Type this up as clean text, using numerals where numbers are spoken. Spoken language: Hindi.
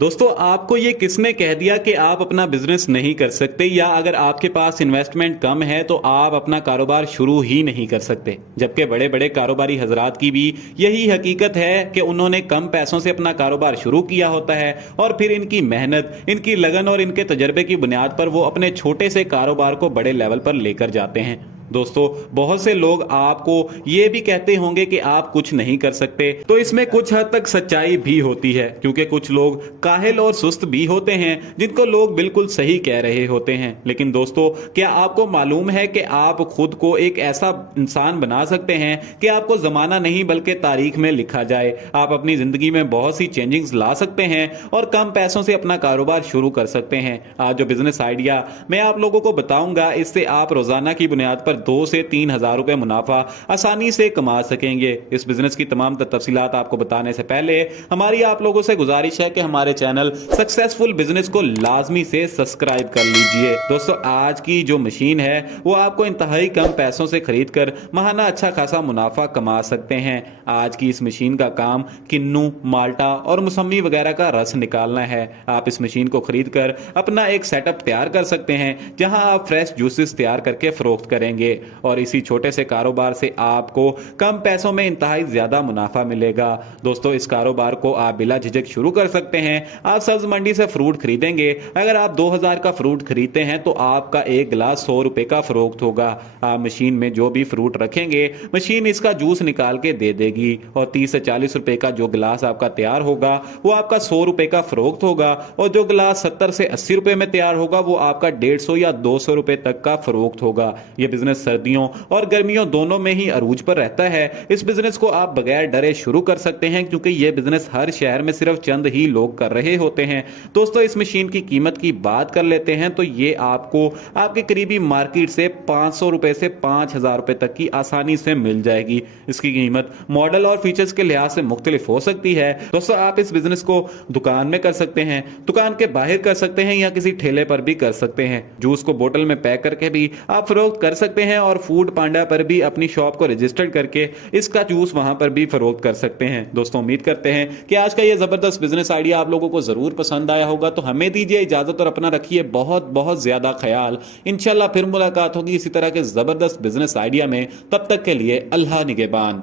दोस्तों, आपको ये किसने कह दिया कि आप अपना बिजनेस नहीं कर सकते, या अगर आपके पास इन्वेस्टमेंट कम है तो आप अपना कारोबार शुरू ही नहीं कर सकते। जबकि बड़े बड़े कारोबारी हजरात की भी यही हकीकत है कि उन्होंने कम पैसों से अपना कारोबार शुरू किया होता है और फिर इनकी मेहनत, इनकी लगन और इनके तजर्बे की बुनियाद पर वो अपने छोटे से कारोबार को बड़े लेवल पर लेकर जाते हैं। दोस्तों, बहुत से लोग आपको ये भी कहते होंगे कि आप कुछ नहीं कर सकते, तो इसमें कुछ हद तक सच्चाई भी होती है, क्योंकि कुछ लोग काहिल और सुस्त भी होते हैं जिनको लोग बिल्कुल सही कह रहे होते हैं। लेकिन दोस्तों, क्या आपको मालूम है कि आप खुद को एक ऐसा इंसान बना सकते हैं कि आपको जमाना नहीं बल्कि तारीख में लिखा जाए। आप अपनी जिंदगी में बहुत सी चेंजिंग्स ला सकते हैं और कम पैसों से अपना कारोबार शुरू कर सकते हैं। आज जो बिजनेस आइडिया मैं आप लोगों को बताऊंगा, इससे आप रोजाना की बुनियाद पर 2 से 3 हजार रुपए मुनाफा आसानी से कमा सकेंगे। इस बिजनेस की तमाम तफसीलात आपको बताने से पहले हमारी आप लोगों से गुजारिश है कि हमारे चैनल सक्सेसफुल बिजनेस को लाजमी से सब्सक्राइब कर लीजिए। दोस्तों, आज की जो मशीन है वो आपको इंतहाई कम पैसों से खरीद कर महाना अच्छा खासा मुनाफा कमा सकते हैं। आज की इस मशीन का काम किन्नू, माल्टा और मौसमी वगैरह का रस निकालना है। आप इस मशीन को खरीद कर अपना एक सेटअप तैयार कर सकते हैं जहां आप फ्रेश जूसेस तैयार करके फरोख्त करेंगे और इसी छोटे से कारोबार से आपको कम पैसों में इंतहाई ज्यादा मुनाफा मिलेगा। दोस्तों, इस कारोबार को आप बिला झिझक शुरू कर सकते हैं। आप सब्ज मंडी से फ्रूट खरीदेंगे। अगर आप 2000 का फ्रूट खरीदते हैं तो आपका एक गिलास 100 रुपए का फरोख्त होगा। आप मशीन में जो भी फ्रूट रखेंगे, मशीन इसका जूस निकाल के दे देगी और 30 से 40 रुपए का जो गिलास आपका तैयार होगा वो आपका 100 रुपए का फरोख्त होगा और जो गिलास 70 से 80 रुपए में तैयार होगा वो आपका 150 या 200 रुपए तक का फरोख्त होगा। यह बिजनेस सर्दियों और गर्मियों दोनों में ही अरूज पर रहता है। इस बिजनेस को आप बगैर डरे शुरू कर सकते हैं, क्योंकि यह बिजनेस हर शहर में सिर्फ चंद ही लोग कर रहे होते हैं। दोस्तों, इस मशीन की कीमत की बात कर लेते हैं तो ये आपको आपके करीबी मार्केट से 500 रुपए से 5000 रुपए तक की आसानी से मिल जाएगी। इसकी कीमत मॉडल और फीचर्स के लिहाज से मुख्तलिफ हो सकती है। दोस्तों, आप इस बिजनेस को दुकान में कर सकते हैं, दुकान के बाहर कर सकते हैं या किसी ठेले पर भी कर सकते हैं। जूस को बोतल में पैक करके भी आप फरोख्त कर सकते हैं और फूड पांडा पर भी अपनी शॉप को रजिस्टर्ड करके इसका जूस वहां पर भी फरोख्त कर सकते हैं। दोस्तों, उम्मीद करते हैं कि आज का यह जबरदस्त बिजनेस आइडिया आप लोगों को जरूर पसंद आया होगा। तो हमें दीजिए इजाजत और अपना रखिए बहुत बहुत ज्यादा ख्याल। इंशाल्लाह फिर मुलाकात होगी इसी तरह के जबरदस्त बिजनेस आइडिया में। तब तक के लिए अल्लाह निगहबान।